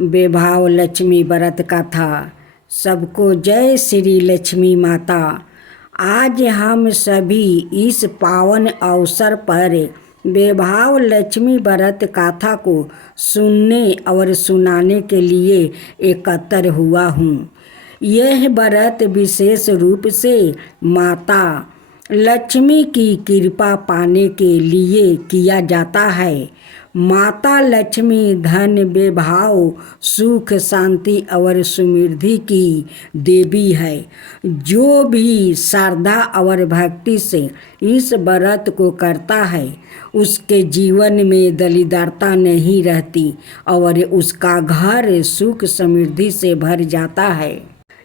बेभाव लक्ष्मी व्रत का था। सबको जय श्री लक्ष्मी माता। आज हम सभी इस पावन अवसर पर बेभाव लक्ष्मी व्रत गाथा को सुनने और सुनाने के लिए एकत्र हुआ हूँ। यह व्रत विशेष रूप से माता लक्ष्मी की कृपा पाने के लिए किया जाता है। माता लक्ष्मी धन बेभाव सुख शांति और समृद्धि की देवी है। जो भी श्रद्धा और भक्ति से इस व्रत को करता है उसके जीवन में दरिद्रता नहीं रहती और उसका घर सुख समृद्धि से भर जाता है।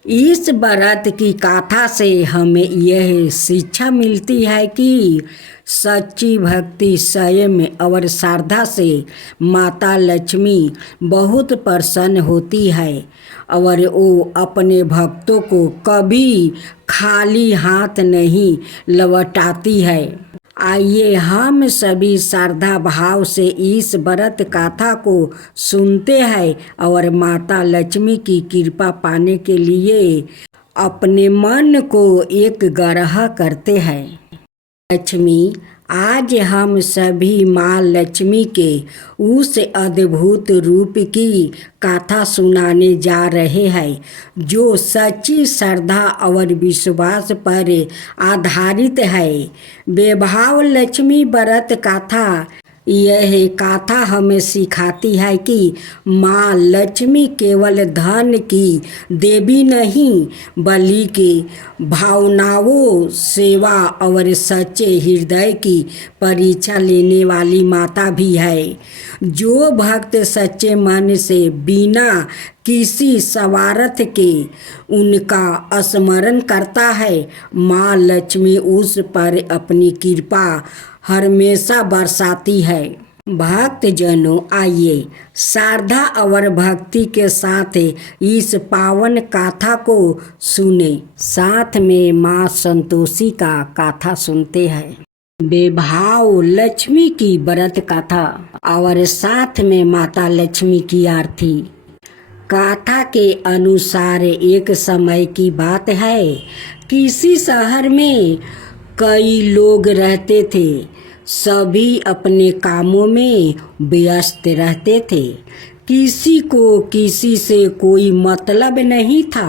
इस व्रत की गाथा से हमें यह शिक्षा मिलती है कि सच्ची भक्ति संयम और श्रद्धा से माता लक्ष्मी बहुत प्रसन्न होती है और वो अपने भक्तों को कभी खाली हाथ नहीं लौटाती है। आइए हम सभी श्रद्धा भाव से इस व्रत गाथा को सुनते हैं और माता लक्ष्मी की कृपा पाने के लिए अपने मन को एक ग्रह करते हैं। लक्ष्मी, आज हम सभी माँ लक्ष्मी के उस अद्भुत रूप की गाथा सुनाने जा रहे हैं जो सच्ची श्रद्धा और विश्वास पर आधारित है। बेभाव लक्ष्मी व्रत गाथा यह गाथा हमें सिखाती है कि माँ लक्ष्मी केवल धन की देवी नहीं बल्कि भावनाओं सेवा और सच्चे हृदय की परीक्षा लेने वाली माता भी है। जो भक्त सच्चे मन से बिना किसी स्वार्थ के उनका स्मरण करता है माँ लक्ष्मी उस पर अपनी कृपा हमेशा बरसाती है। भक्त जनों, आइए श्रद्धा और भक्ति के साथ इस पावन गाथा को सुने। साथ में माँ संतोषी का गाथा सुनते हैं। बेभाव लक्ष्मी की व्रत गाथा और साथ में माता लक्ष्मी की आरती। गाथा के अनुसार एक समय की बात है। किसी शहर में कई लोग रहते थे। सभी अपने कामों में व्यस्त रहते थे। किसी को किसी से कोई मतलब नहीं था।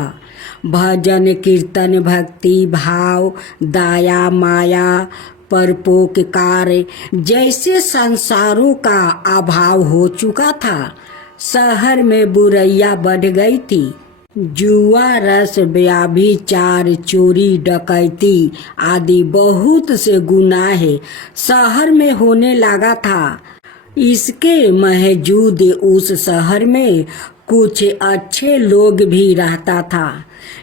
भजन कीर्तन भक्ति भाव दया माया परोपकार जैसे संसारों का अभाव हो चुका था। शहर में बुराइयां बढ़ गई थी। जुआ रस व्यभिचार चोरी डकैती आदि बहुत से गुनाह शहर में होने लगा था। इसके बावजूद उस शहर में कुछ अच्छे लोग भी रहता था।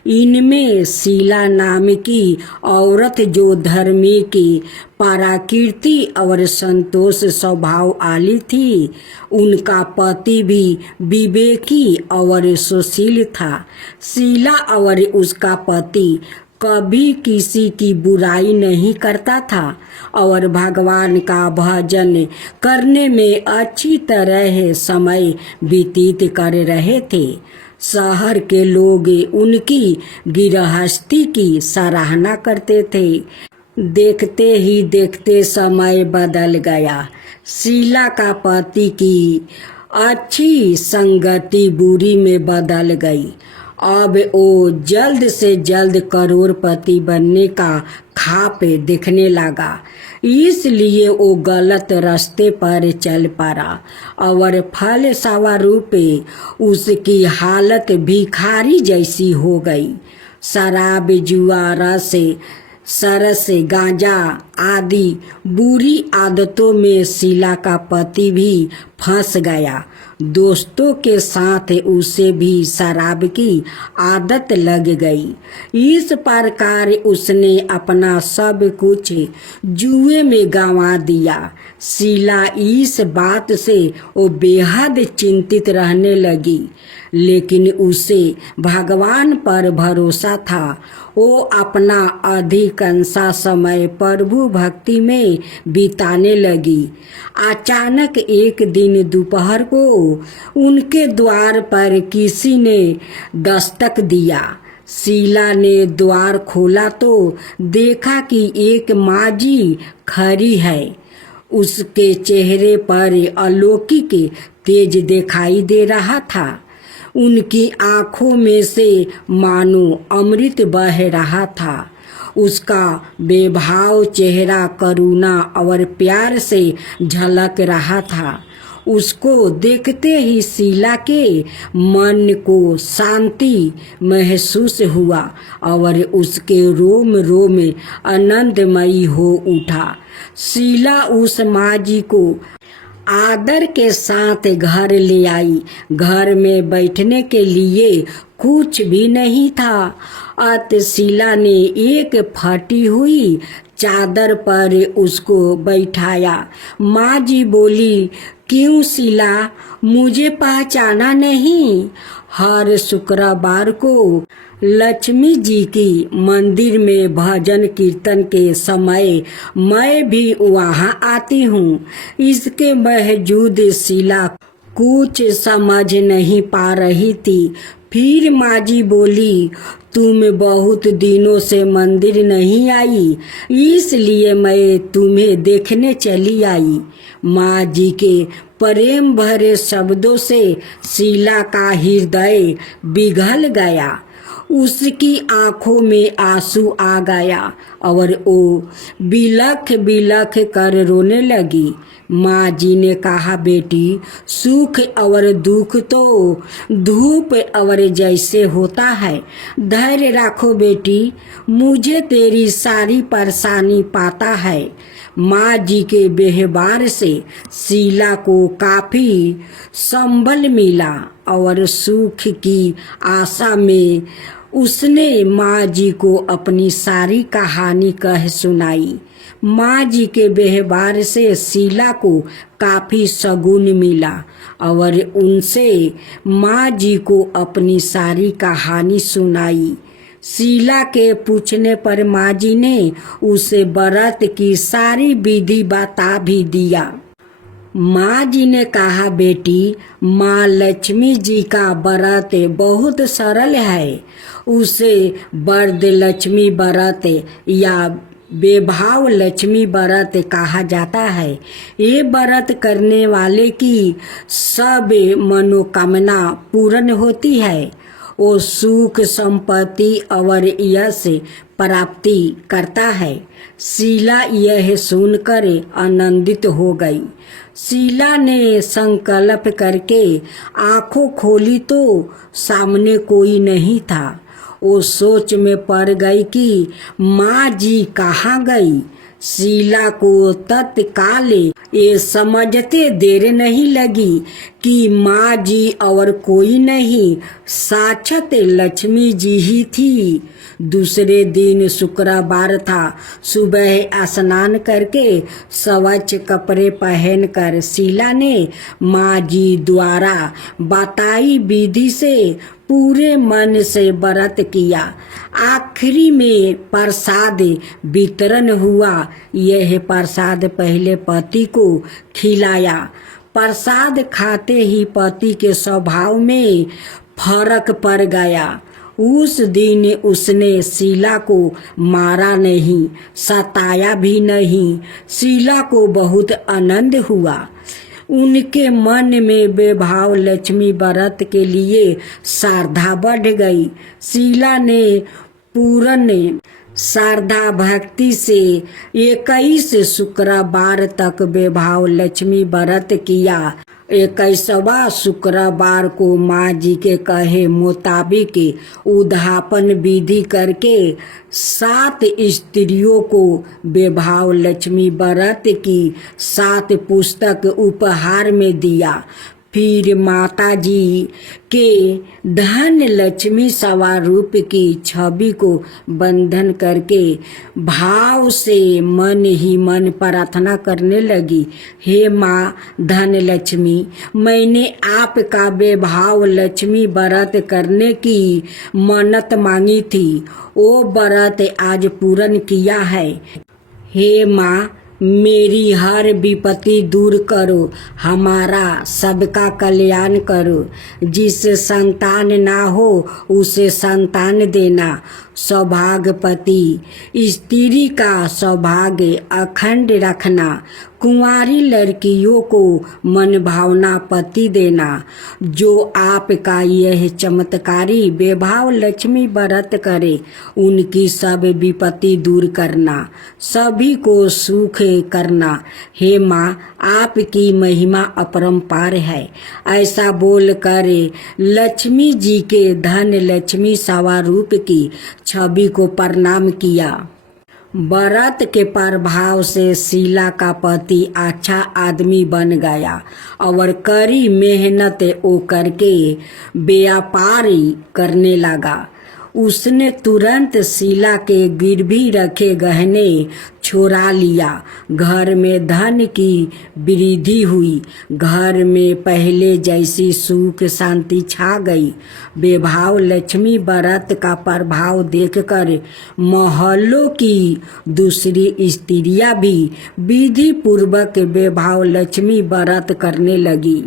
इनमें शीला नाम की औरत जो धर्मी की पराकीर्ति और संतोष स्वभाव वाली थी। उनका पति भी विवेकी और सुशील था। शीला और उसका पति कभी किसी की बुराई नहीं करता था और भगवान का भजन करने में अच्छी तरह समय व्यतीत कर रहे थे। शहर के लोग उनकी गृहस्थी की सराहना करते थे। देखते ही देखते समय बदल गया। शीला का पति की अच्छी संगति बुरी में बदल गई। अब वो जल्द से जल्द करोड़पति बनने का ख्वाब देखने लगा। इसलिए वो गलत रास्ते पर चल पड़ा और फलस्वरूप उसकी हालत भिखारी जैसी हो गई। शराब जुआ रस सरस गांजा आदि बुरी आदतों में शीला का पति भी फंस गया। दोस्तों के साथ उसे भी शराब की आदत लग गई। इस प्रकार उसने अपना सब कुछ जुए में गंवा दिया। शीला इस बात से वो बेहद चिंतित रहने लगी, लेकिन उसे भगवान पर भरोसा था। वो अपना अधिकांशा समय प्रभु भक्ति में बिताने लगी। अचानक एक दिन दोपहर को उनके द्वार पर किसी ने दस्तक दिया। शीला ने द्वार खोला तो देखा कि एक माजी खड़ी है। उसके चेहरे पर अलौकिक तेज दिखाई दे रहा था। उनकी आंखों में से मानो अमृत बह रहा था। उसका बेभाव चेहरा करुणा और प्यार से झलक रहा था। उसको देखते ही शीला के मन को शांति महसूस हुआ और उसके रोम रोम आनंदमयी हो उठा। शीला उस माजी को आदर के साथ घर ले आई। घर में बैठने के लिए कुछ भी नहीं था। अत शीला ने एक फटी हुई चादर पर उसको बैठाया। माँ जी बोली, क्यों शीला, मुझे पहचाना नहीं? हर शुक्रवार को लक्ष्मी जी की मंदिर में भजन कीर्तन के समय मैं भी वहाँ आती हूँ। इसके बावजूद शीला कुछ समझ नहीं पा रही थी। फिर माँ जी बोली, तुम बहुत दिनों से मंदिर नहीं आई, इसलिए मैं तुम्हें देखने चली आई। माँ जी के प्रेम भरे शब्दों से शीला का हृदय पिघल गया। उसकी आंखों में आंसू आ गया और वो बिलख बिलख कर रोने लगी। माँ जी ने कहा, बेटी, सुख और दुख तो धूप और जैसे होता है। धैर्य रखो बेटी, मुझे तेरी सारी परेशानी पता है। माँ जी के व्यवहार से शीला को काफ़ी संबल मिला और सुख की आशा में उसने माँ जी को अपनी सारी कहानी कह सुनाई। माँ जी के व्यवहार से शीला को काफ़ी शगुन मिला और उनसे माँ जी को अपनी सारी कहानी सुनाई। शीला के पूछने पर माँ जी ने उसे व्रत की सारी विधि बता भी दिया। माँ जी ने कहा, बेटी, माँ लक्ष्मी जी का व्रत बहुत सरल है। उसे वरद लक्ष्मी व्रत या बेभाव लक्ष्मी व्रत कहा जाता है। ये व्रत करने वाले की सब मनोकामना पूर्ण होती है। वो सुख संपत्ति और यश प्राप्ति करता है। शीला यह सुनकर आनंदित हो गई। शीला ने संकल्प करके आंखों खोली तो सामने कोई नहीं था। वो सोच में पड़ गई कि माँ जी कहाँ गई। शीला को तत्काल ये समझते देर नहीं लगी कि माँ जी और कोई नहीं, साक्षात लक्ष्मी जी ही थी। दूसरे दिन शुक्रवार था। सुबह स्नान करके स्वच्छ कपड़े पहनकर शीला ने माँ जी द्वारा बताई विधि से पूरे मन से व्रत किया। आखिरी में प्रसाद वितरण हुआ। यह प्रसाद पहले पति को खिलाया। प्रसाद खाते ही पति के स्वभाव में फर्क पड़ गया। उस दिन उसने शीला को मारा नहीं, सताया भी नहीं। शीला को बहुत आनंद हुआ। उनके मन में बेभाव लक्ष्मी व्रत के लिए श्रद्धा बढ़ गई। शीला ने पूर्ण श्रद्धा भक्ति से 21 शुक्रवार तक बेभाव लक्ष्मी व्रत किया। 21वां शुक्रवार को माँ जी के कहे मुताबिक उद्यापन विधि करके 7 स्त्रियों को बेभाव लक्ष्मी व्रत की 7 पुस्तक उपहार में दिया। फिर माता जी के धन लक्ष्मी स्वरूप की छवि को बंधन करके भाव से मन ही मन प्रार्थना करने लगी। हे माँ धन लक्ष्मी, मैंने आपका बेभाव लक्ष्मी व्रत करने की मन्नत मांगी थी, वो व्रत आज पूर्ण किया है। हे माँ मेरी हर विपत्ति दूर करो, हमारा सबका कल्याण करो। जिसे संतान ना हो उसे संतान देना। सौभाग्यपति स्त्री का सौभाग्य अखंड रखना। कुंवारी लड़कियों को मन भावना पति देना। जो आपका यह चमत्कारी बेभाव लक्ष्मी व्रत करे, उनकी सब विपत्ति दूर करना, सभी को सुख करना। हे माँ आपकी महिमा अपरंपार है। ऐसा बोल कर लक्ष्मी जी के धन लक्ष्मी स्वरूप की छवि को प्रणाम किया। व्रत के प्रभाव से शीला का पति अच्छा आदमी बन गया और कड़ी मेहनत वो करके व्यापारी करने लगा। उसने तुरंत शीला के गिरवी रखे गहने चुरा लिया। घर में धन की वृद्धि हुई। घर में पहले जैसी सुख शांति छा गई। बेभाव लक्ष्मी व्रत का प्रभाव देखकर मोहल्लों की दूसरी स्त्रियां भी विधि पूर्वक बेभाव लक्ष्मी व्रत करने लगी।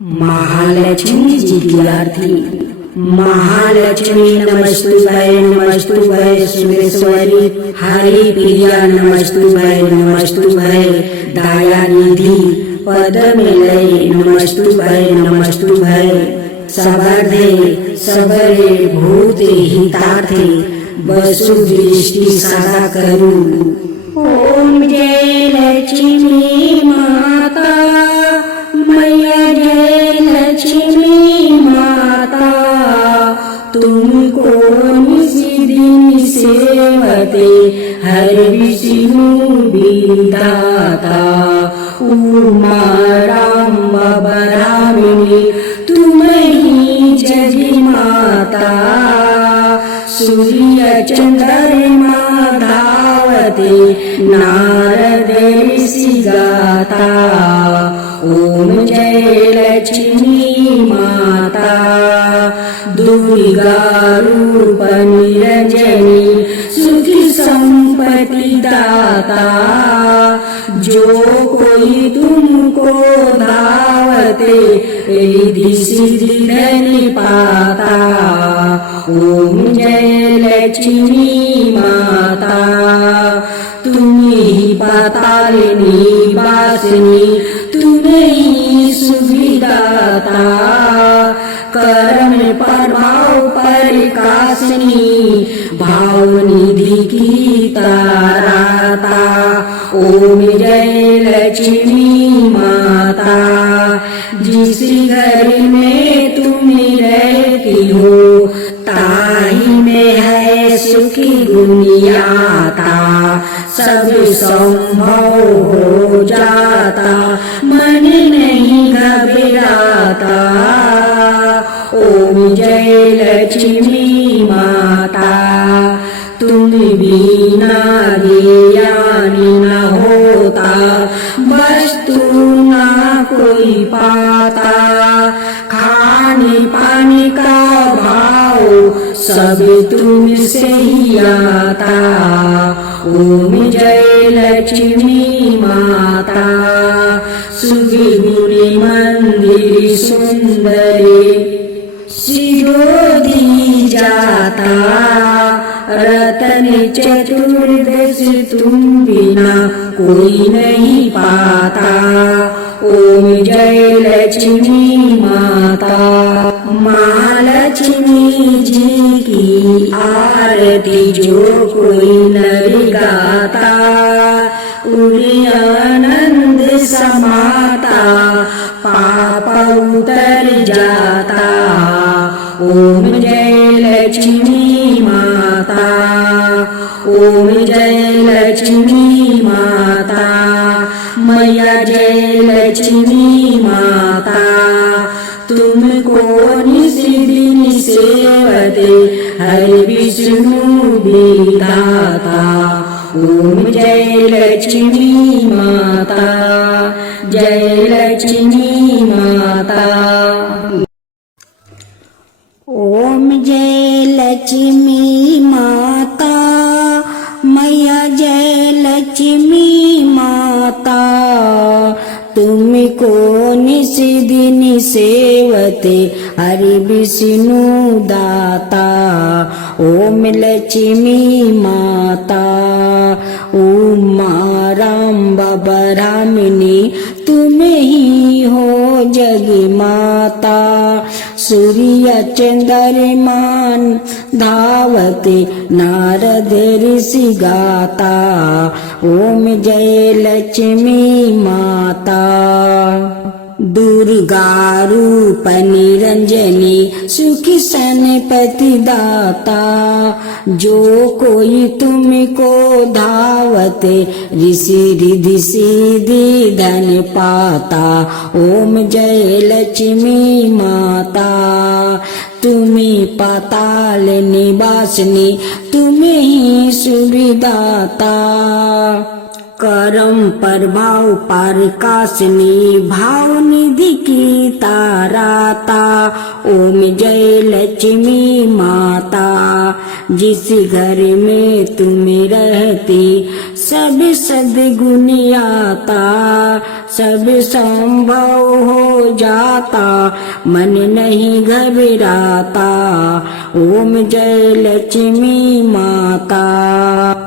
महालक्ष्मी जी की आरती। महालक्ष्मी नमस्तुभ्ये नमस्तुभ्ये सुरेश्वरी हरि प्रिया नमस्तुभ्ये नमस्तुभ्ये दयानिधि पद्मलये नमस्तुभ्ये नमस्तुभ्ये सबर्धे सबरे भूते हितार्थे वसुदृष्टि सदा करू। ओम जय लक्ष्मी माता मैया जय लक्ष्मी माता, तुमको निशिदिन सेवते हर विष्णु विधाता। उमा राम बरामिनी तुम ही जगी माता, सूर्य चंद्रमा धावते नारद ऋषि गाता। ओम जय लक्ष्मी माता दुर्गा रूप निरंजनी सुखी संपत्ति दाता। जो कोई तुमको धावते रिद्धि सिद्धि धन पाता। ओम जय लक्ष्मी माता तुम ही पाताल निवासिनी तुम ही सुविदाता। कर्म प्रभाव प्रकाशनी भाव निधि की ताराता। ओम जय लक्ष्मी माता जिस घर में तुम रहती हो ताही में है सुखी दुनियाता। सब संभव हो जाता मन नहीं घबराता। ओम जय लक्ष्मी माता तुम बिना ज्ञानी न होता वस्तु ना कोई पाता। खाने पानी का भाव सब तुमसे ही आता। ओम जय लक्ष्मी माता सुविगुणी मंदिर सुंदरी शिरोधी जाता। रतन चतुर्दश तुम बिना कोई नहीं पाता। ओम जय लक्ष्मी माता महालक्ष्मी जी की आरती जो कोई नर गाता। उन्हें आनंद समाता पाप उतर जाता। ओम जय लक्ष्मी माता ओम जय लक्ष्मी माता मैया जय लक्ष्मी माता। माता, जय लक्ष्मी माता। ओम जय लक्ष्मी माता, मैया जय लक्ष्मी माता। तुमको निस दिन सेवते हरि विष्णु दाता। ओम लक्ष्मी माता, उमा राम ब्रह्मणी तुम ही हो जग माता। सूर्य चंद्रमान धावते नारद ऋषि गाता। ओम जय लक्ष्मी माता। दुर्गा रूप निरंजनी सुखी सनपति दाता। जो कोई तुमको धावते ऋषि रिधि सिद्धि धन पाता। ओम जय लक्ष्मी माता। तुम्हें पाताल निवासिनी तुम्हें ही सुविदाता। करम प्रभाव प्रकाशनी भाव निधि की ताराता। ओम जय लक्ष्मी माता। जिस घर में तुम रहती सब सद्गुण आता। सब संभव हो जाता मन नहीं घबराता। ओम जय लक्ष्मी माता।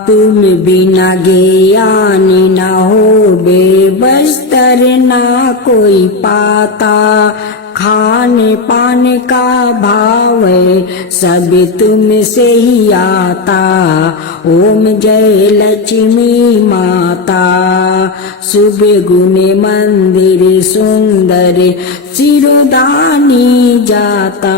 तुम बिना ज्ञान न हो बेबस्तर ना कोई पाता। खाने पाने का भाव सब तुमसे ही आता। ओम जय लक्ष्मी माता। शुभ गुण मंदिर सुंदर सिरोधानी जाता।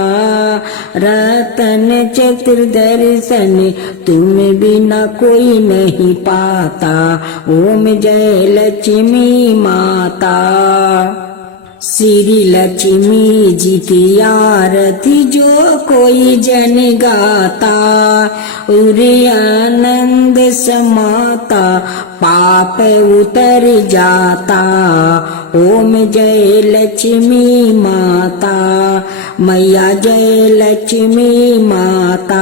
रतन चतुर्दर्शन तुम बिना कोई नहीं पाता। ओम जय लक्ष्मी माता। श्री लक्ष्मी जी की आरती जो कोई जन गाता। उरे आनंद समाता पाप उतर जाता। ओम जय लक्ष्मी माता, मैया जय लक्ष्मी माता।